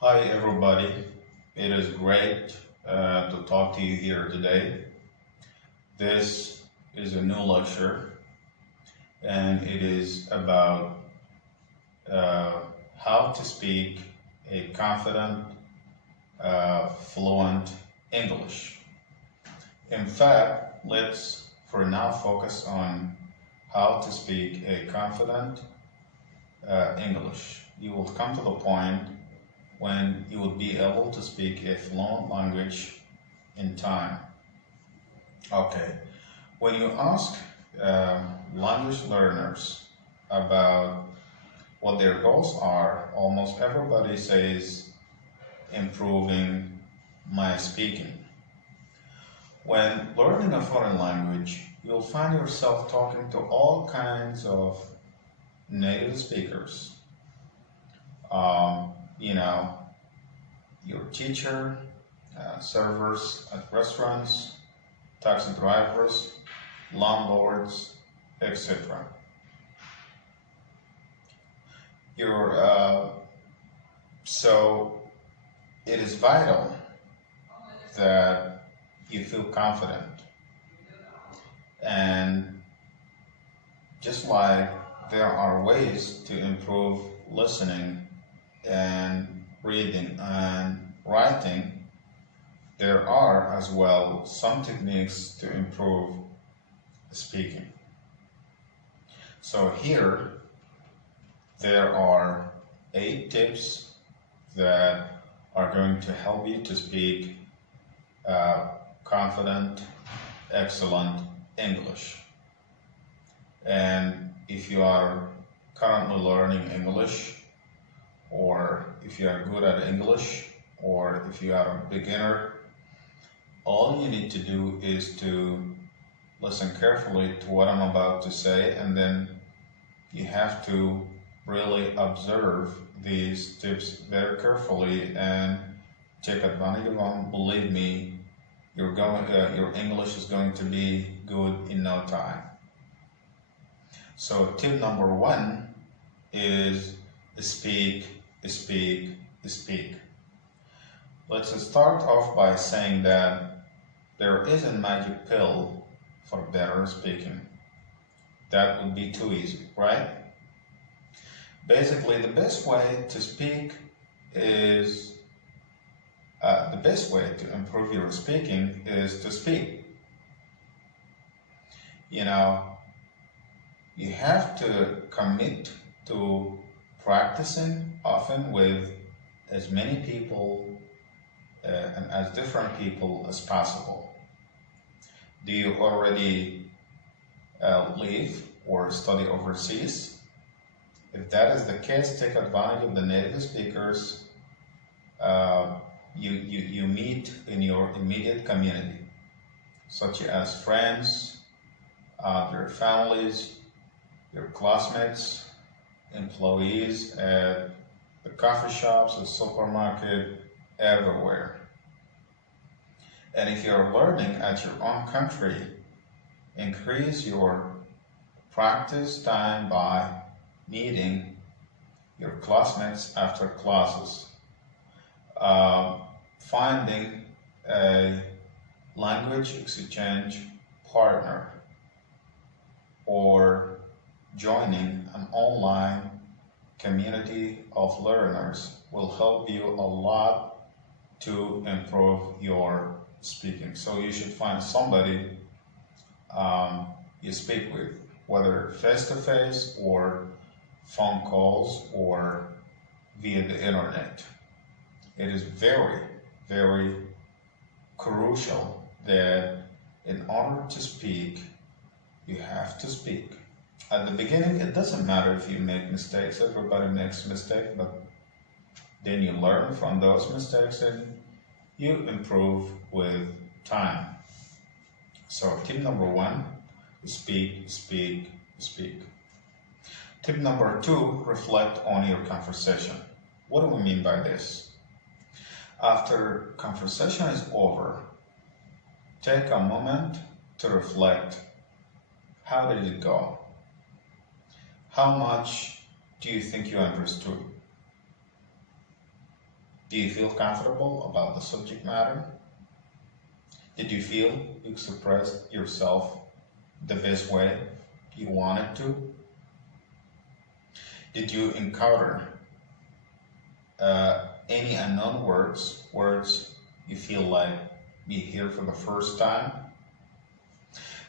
Hi everybody, it is great to talk to you here today. This is a new lecture and it is about uh, how to speak a confident, fluent English. In fact, let's for now focus on how to speak a confident English. You will come to the point when you will be able to speak a fluent language in time. Okay, when you ask language learners about what their goals are, almost everybody says improving my speaking. When learning a foreign language, you'll find yourself talking to all kinds of native speakers. Um, you know, your teacher, servers at restaurants, taxi drivers, landlords, etc. Your so it is vital that you feel confident, and just like there are ways to improve listening and reading and writing, there are as well some techniques to improve speaking. So here there are 8 tips that are going to help you to speak confident, excellent English. And if you are currently learning English, or if you are good at English, or if you are a beginner, all you need to do is to listen carefully to what I'm about to say, and then you have to really observe these tips very carefully and take advantage of them. Believe me, your English is going to be good in no time. So tip number 1 is speak, speak, speak. Let's start off by saying that there isn't magic pill for better speaking. That would be too easy, right? Basically, the best way to speak is the best way to improve your speaking is to speak. You know, you have to commit to practicing often with as many people and as different people as possible. Do you already live or study overseas? If that is the case, take advantage of the native speakers you meet in your immediate community, such as friends, their families, your classmates, employees at the coffee shops, the supermarket, everywhere. And if you're learning at your own country, increase your practice time by meeting your classmates after classes, finding a language exchange partner, or joining an online community of learners will help you a lot to improve your speaking. So you should find somebody you speak with, whether face-to-face or phone calls or via the internet. It is very, very crucial that in order to speak, you have to speak. At the beginning, it doesn't matter if you make mistakes. Everybody makes mistakes, but then you learn from those mistakes and you improve with time. So tip number 1, speak, speak, speak. Tip number 2, reflect on your conversation. What do we mean by this? After conversation is over, take a moment to reflect. How did it go? How much do you think you understood? Do you feel comfortable about the subject matter? Did you feel you expressed yourself the best way you wanted to? Did you encounter any unknown words you feel like you hear for the first time?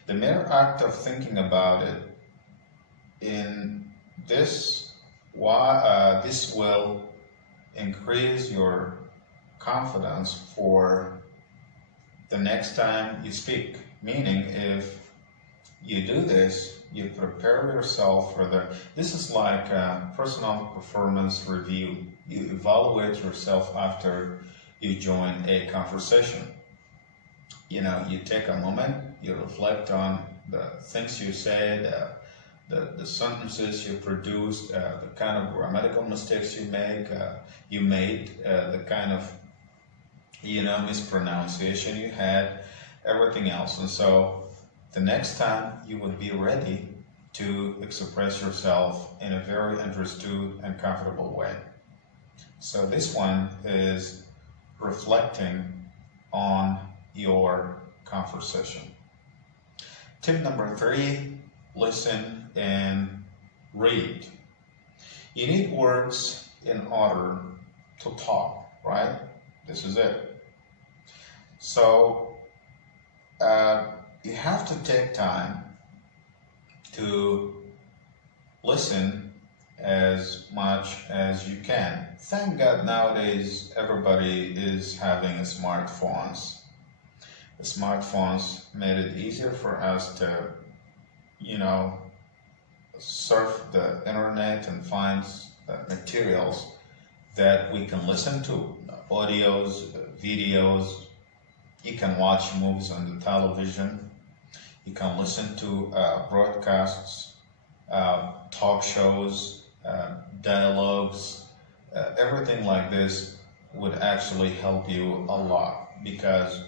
The mere act of thinking about it in this will increase your confidence for the next time you speak. Meaning, if you do this, you prepare yourself for this is like a personal performance review. You evaluate yourself after you join a conversation. You take a moment, you reflect on the things you said, the sentences you produced, the kind of grammatical mistakes you made, the kind of mispronunciation you had, everything else. And so the next time you would be ready to express yourself in a very understood and comfortable way. So this one is reflecting on your conversation. Tip number 3, listen and read. You need words in order to talk, right? This is it. So you have to take time to listen as much as you can. Thank God nowadays everybody is having smartphones. The smartphones made it easier for us to, surf the internet and find materials that we can listen to, audios, videos. You can watch movies on the television. You can listen to broadcasts, talk shows, dialogues. Everything like this would actually help you a lot, because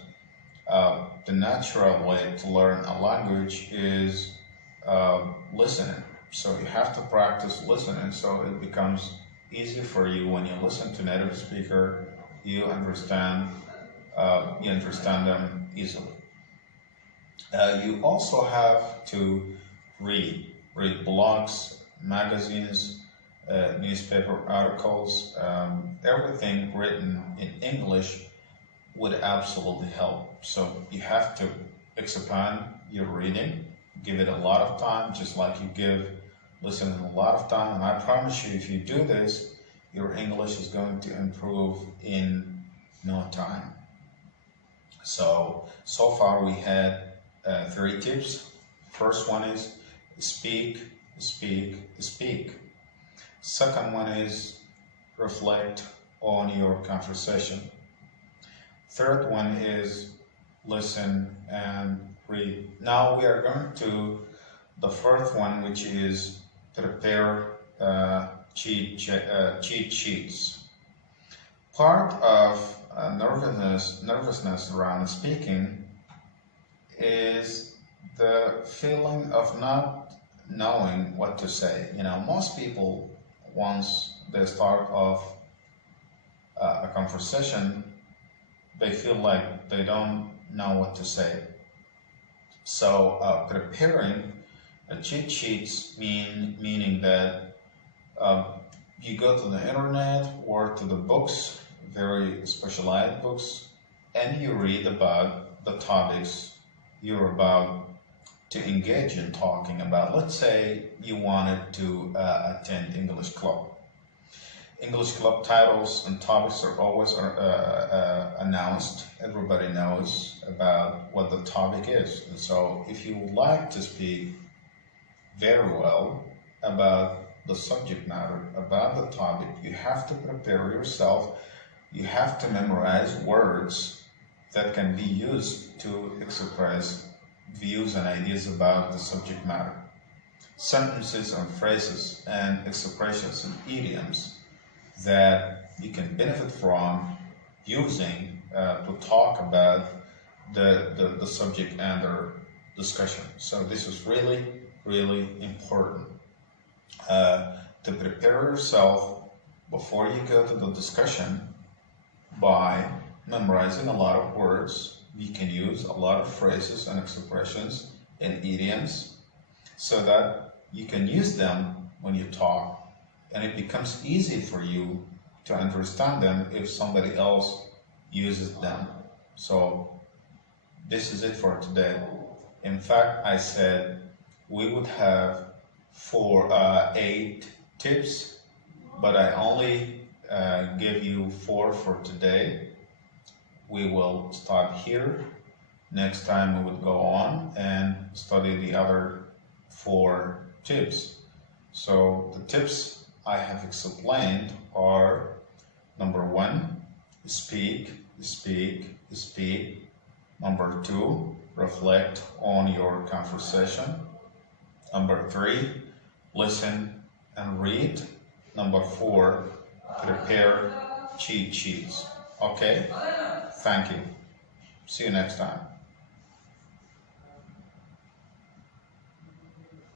the natural way to learn a language is listening. So you have to practice listening, so it becomes easy for you when you listen to native speaker. You understand them easily. You also have to read blogs, magazines, newspaper articles. Everything written in English would absolutely help. So you have to expand your reading, give it a lot of time, just like you give listening a lot of time. And I promise you, if you do this, your English is going to improve in no time. So far we had 3 tips. First one is speak, speak, speak. Second one is reflect on your conversation. Third one is listen and read. Now we are going to the fourth one, which is prepare cheat sheets. Part of nervousness around speaking is the feeling of not knowing what to say. Most people, once they start off a conversation, they feel like they don't know what to say. So preparing cheat sheets meaning that you go to the internet or to the books, very specialized books, and you read about the topics you're about to engage in talking about. Let's say you wanted to attend English club. English club titles and topics are always announced. Everybody knows about what the topic is. And so if you would like to speak very well about the subject matter, about the topic, you have to prepare yourself. You have to memorize words that can be used to express views and ideas about the subject matter. Sentences and phrases and expressions and idioms that you can benefit from using to talk about the subject and their discussion. So this is really, really important to prepare yourself before you go to the discussion. by memorizing a lot of words. You can use a lot of phrases and expressions and idioms so that you can use them when you talk, and it becomes easy for you to understand them if somebody else uses them. So this is it for today. In fact, I said we would have 8 tips, but I only give you 4 for today. We will start here. Next time we would go on and study the other 4 tips. So the tips I have explained are: number 1, speak, speak, speak. Number 2, reflect on your conversation. Number 3, listen and read. Number 4, prepare cheat sheets. Okay? Thank you. See you next time.